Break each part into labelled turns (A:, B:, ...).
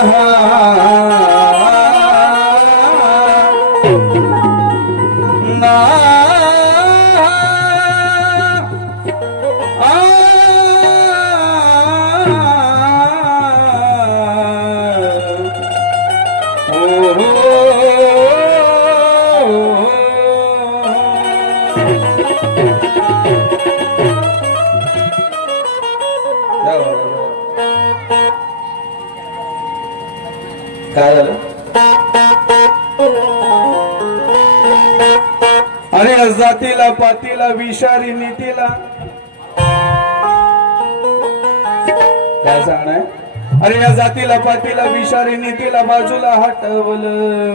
A: হা जातीला पातीला विषारी नीतीला. काय सांगणार अरे या जातीला पातीला विषारी नीतीला बाजूला हटवलं.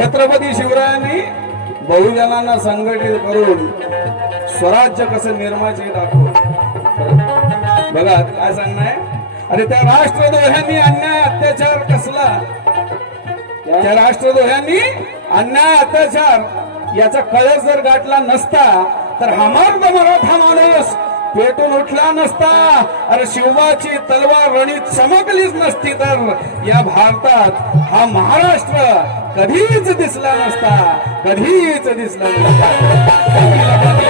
A: छत्रपती शिवरायांनी बहुजनांना संघटित करून स्वराज्य कसं निर्माचे दाखव. बघा काय सांगणार? अरे त्या राष्ट्रद्रोह्यांनी अन्याय अत्याचार कसला? त्या राष्ट्रद्रोह्यांनी अन्याय अत्याचार याचा कळर जर गाठला नसता तर हमार्ग मराठा माणूस पेटून उठला नसता. अरे शिवाची तलवार रणीत चमकलीच नसती तर या भारतात हा महाराष्ट्र कधीच दिसला नसता कधीच दिसला नसता.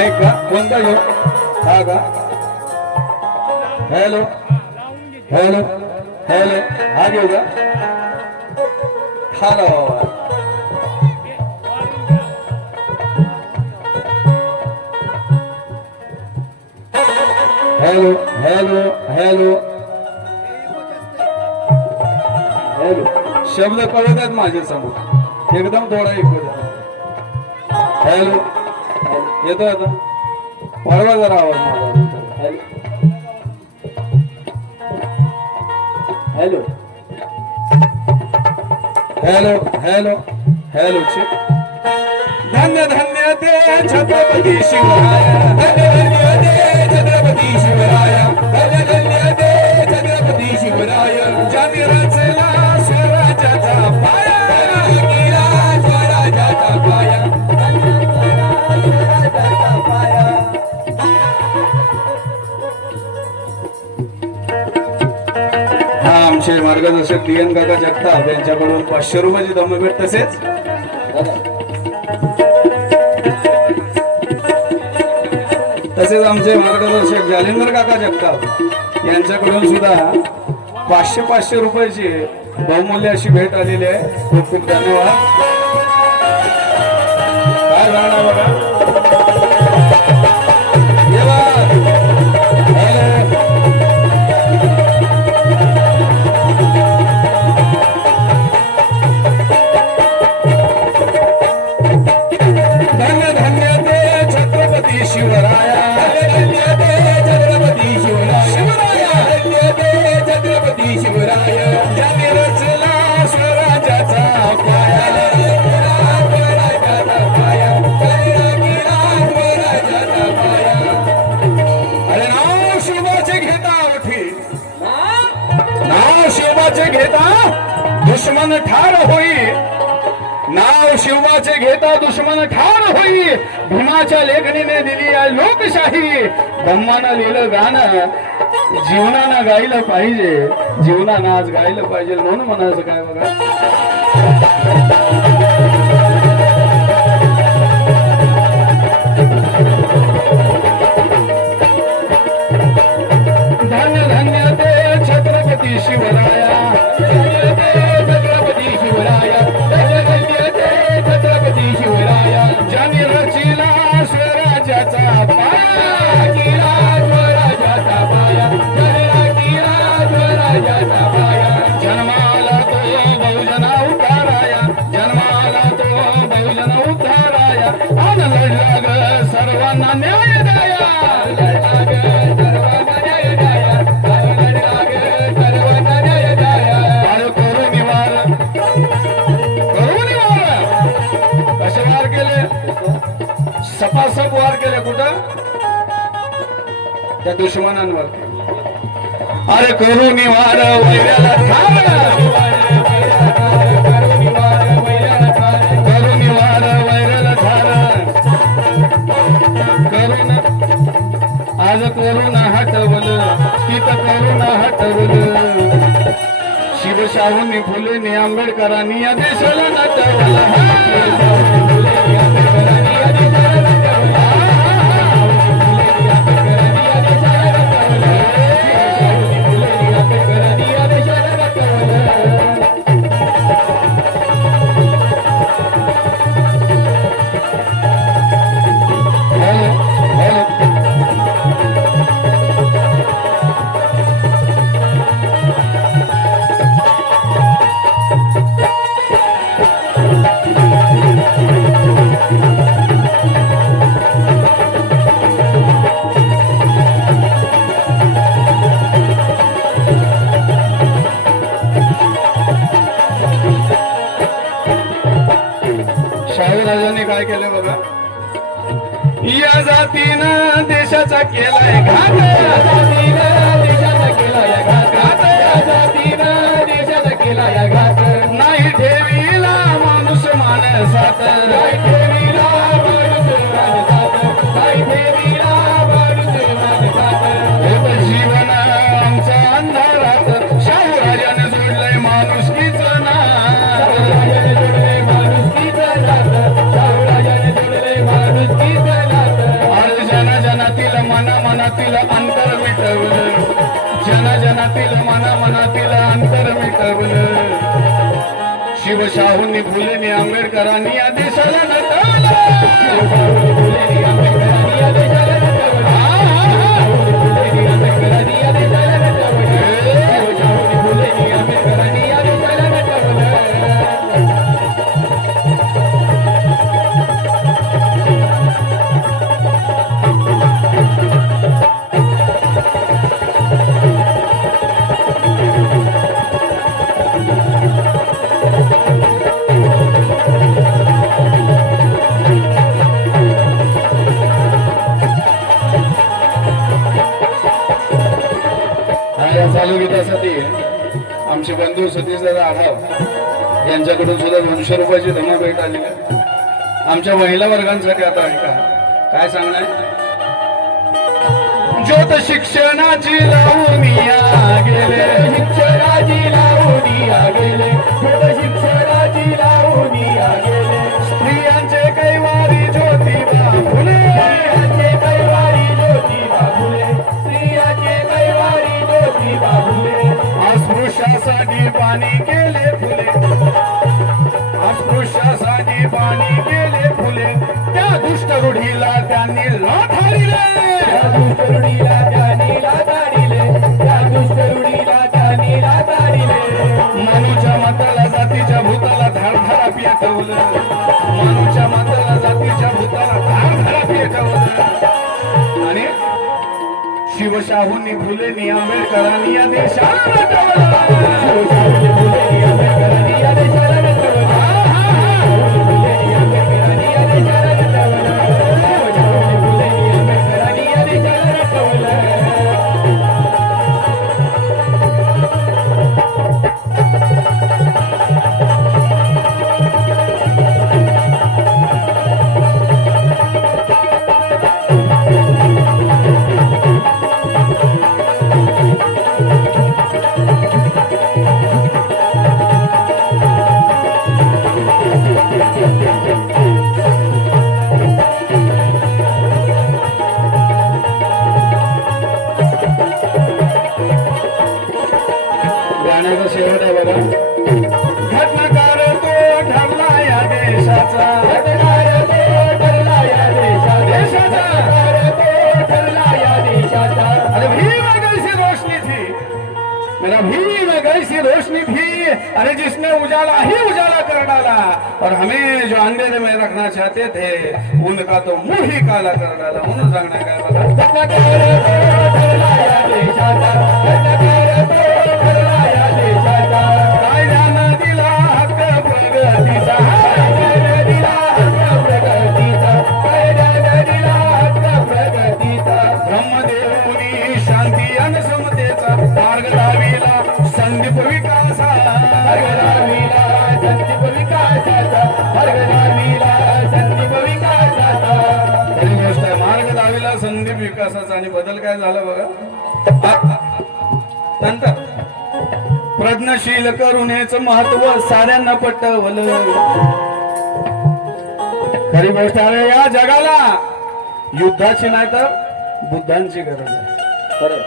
A: माहीत कोणता घेऊ हा का? हॅलो? हॅलो? हॅलो? हा घेऊ का? Hello hello hello hello. Hello. शब्द कळत आहेत माझे समोर एकदम थोडा ऐकू द्या. हॅलो? येतो आता. वाढवा जरा आवाज माझा. Hello. Hello. Hello hello hello धन्य धन्य ते छत्रपती शिवराय मार्गदर्शक टी एन काका जगताप यांच्याकडून पाचशे रुपयाची धमभेट तसेच. तसेच आमचे मार्गदर्शक जालिंदर काका जगताप यांच्याकडून सुद्धा पाचशे पाचशे रुपयाची बहुमूल्य अशी भेट आलेली आहे. खूप खूप धन्यवाद. जीवनानं गायलं पाहिजे. जीवनानं आज गायलं पाहिजे म्हणून म्हणायचं काय बघा? सपासप वार केले कुठं? त्या दुश्मनांवर. अरे करू निवार वैऱ्याला ठार. आज करून तिथं करून शिवशाहूंनी फुले आंबेडकरांनी या देशाला नटवलं. Sarai Kerala. शाहूंनी फुलेंनी आंबेडकरांनी या देशाला माझ्याकडून सुद्धा दोनशे रुपयाची धमा भेट आली आमच्या महिला वर्गांसाठी आता ऐका. काय सांगणार? ज्योत शिक्षणाची लावून शिक्षणाची लावून शिक्षणाची लावून गेले राहुनी फुलेनी आंबेडकरांनी या देशा कभी न रोशनी थी अरे जिसने उजाला ही उजाला कर डाला और हमें जो अंधेरे में रखना चाहते थे उनका तो मुंह ही काला कर डाला उन्होंने रंगना संधी विकासाचा आणि बदल काय झाला बघा? नंतर प्रज्ञाशील करुणेच महत्त्व साऱ्यांना पटवलं. खरी गोष्ट आहे या जगाला युद्धाची नाही तर बुद्धांची गरज आहे.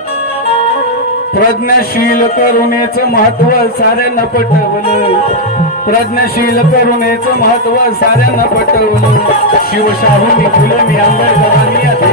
A: प्रज्ञाशील करुणेच महत्त्व साऱ्यांना पटवलं. प्रज्ञाशील करुणेच महत्त्व साऱ्यांना पटवलं. शिवशाहू मी फुलं मी आंबेडकरांनी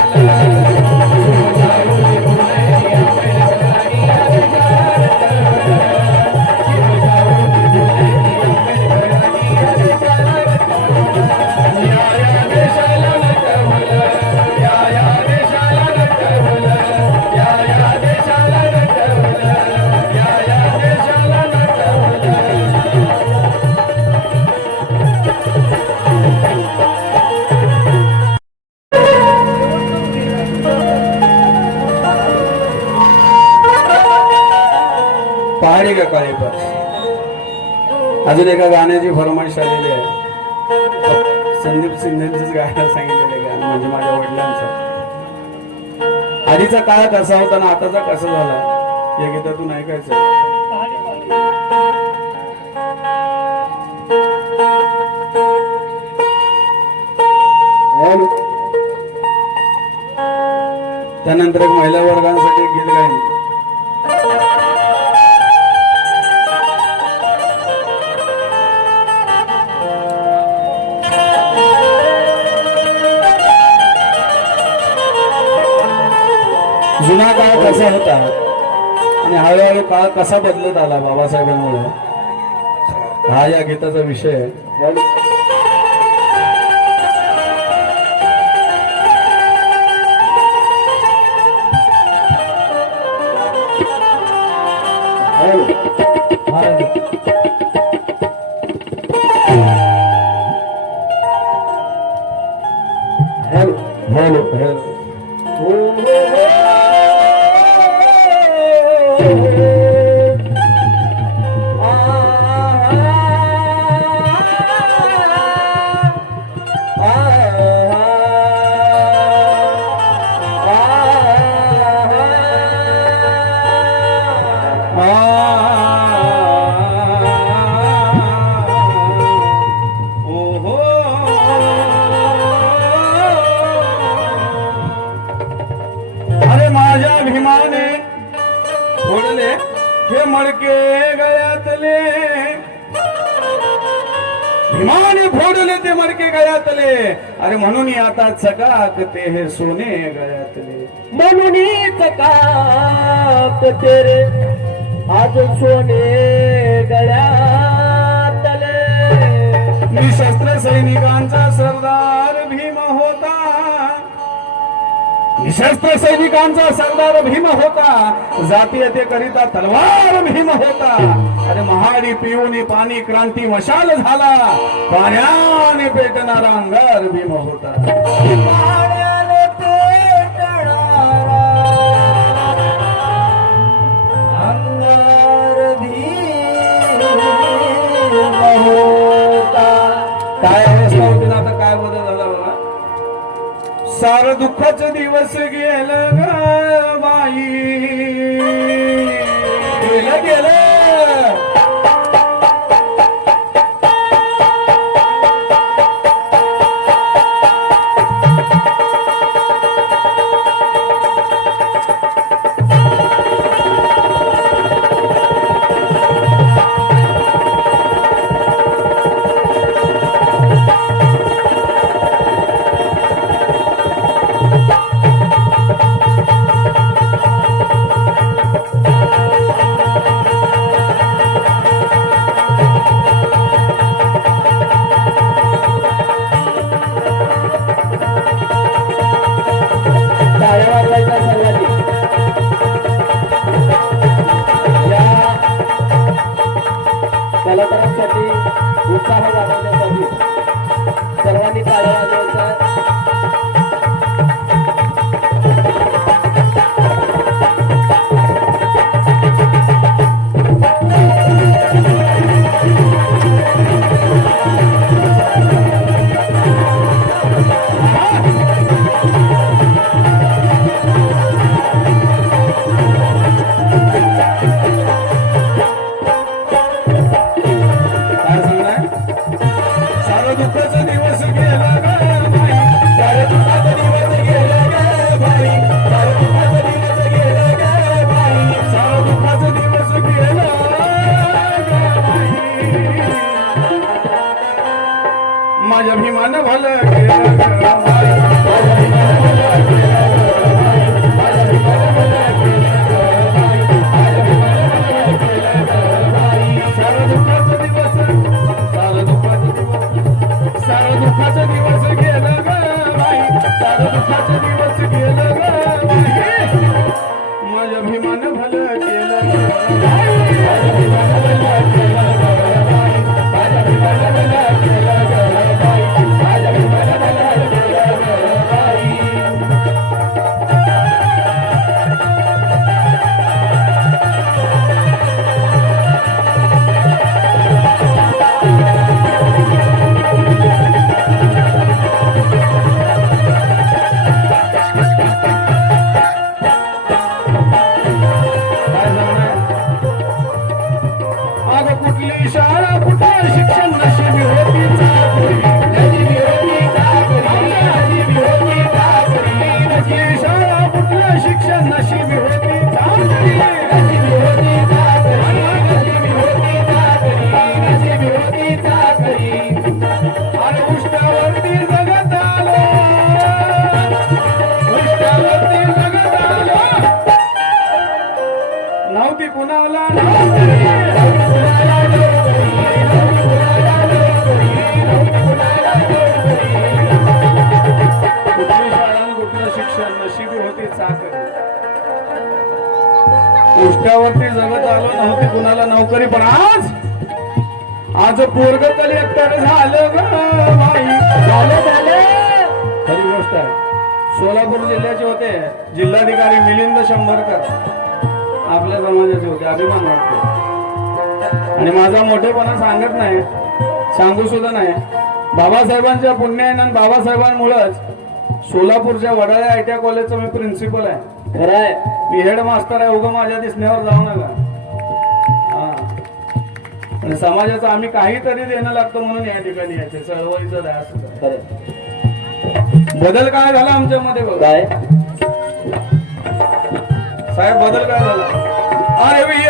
A: काळी का काळी पास अजून एका गाण्याची फरमाईश आलेली आहे. संदीप शिंदेच गाणं सांगितलेलं गाणं म्हणजे माझ्या वडिलांचं. आधीचा काळ कसा होता ना आताचा कसा झाला या गीतातून ऐकायचं हो. त्यानंतर एक महिला वर्गांसाठी गीत गायन जुना काळ कसा होता आणि हळूहळू काळ कसा बदलत आला बाबासाहेबांमुळे? हा या गीताचा विषय आहे. माझ्या भीमाने फोडले हे मडके गळ्यातले. भीमाने फोडले ते मडके गळ्यातले. अरे म्हणून आता चकाकते हे सोने गळ्यातले.
B: म्हणून काप रे. आज सोने गळ्यातले.
A: निशस्त्र सैनिकांचा सरदार भीम होता. निशस्त्र सैनिकांचा सरदार भीम होता. जातीयते करिता तलवार भीम होता. अरे महाडी पिऊनी पाणी क्रांती मशाल झाला. पाण्याने पेटणारा अंगार भीम होता. सार दुःखाचं दिवस गेल बाई. खरी गोष्ट आहे. सोलापूर जिल्ह्याचे होते. जिल्हाधिकारी मिलिंद शंभरकर. आपल्या समाजाचे होते. अभिमान वाटतो. आणि माझा मोठेपणा सांगत नाही. सांगू सुद्धा नाही. बाबासाहेबांच्या पुण्याने आणि बाबासाहेबांमुळेच सोलापूरच्या वडाळ्या आय टी कॉलेजचा मी प्रिन्सिपल आहे.
B: खरंय
A: मी हेड मास्टर आहे. उगं माझ्या दिसण्यावर जाऊ नका. आणि समाजाचं आम्ही काहीतरी देणं लागतं म्हणून या ठिकाणी यायचे. चळवळीचं.
B: खरंय
A: बदल काय झाला आमच्यामध्ये बघा?
B: काय?
A: साहेब बदल काय झाला? अरे वी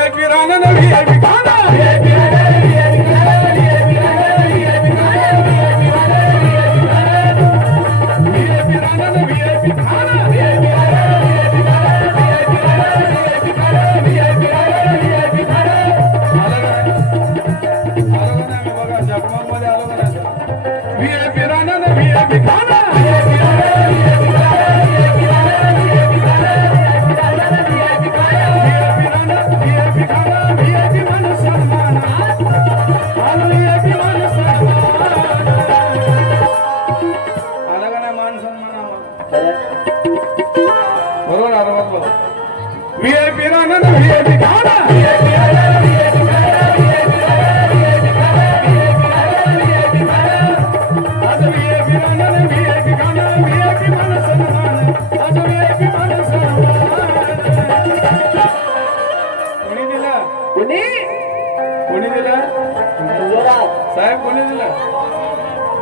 A: साहेब कोणी दिलं?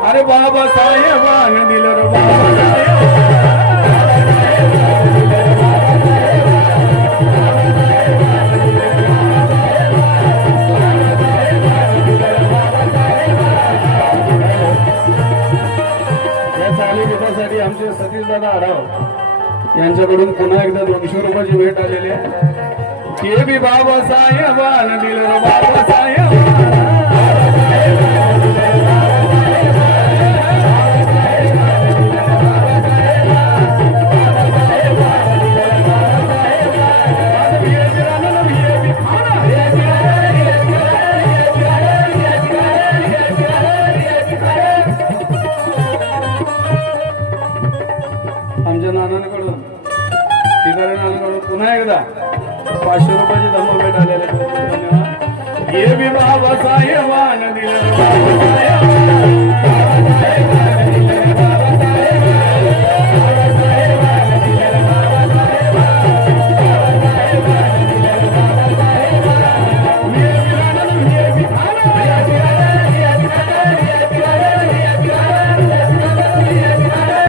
A: अरे बाबा साहेबान दिलं रे बाबा. गीतासाठी आमचे आढाव. यांच्याकडून पुन्हा एकदा दोनशे रुपयाची भेट आलेली आहे. के बी बाबा बाबासाहेब.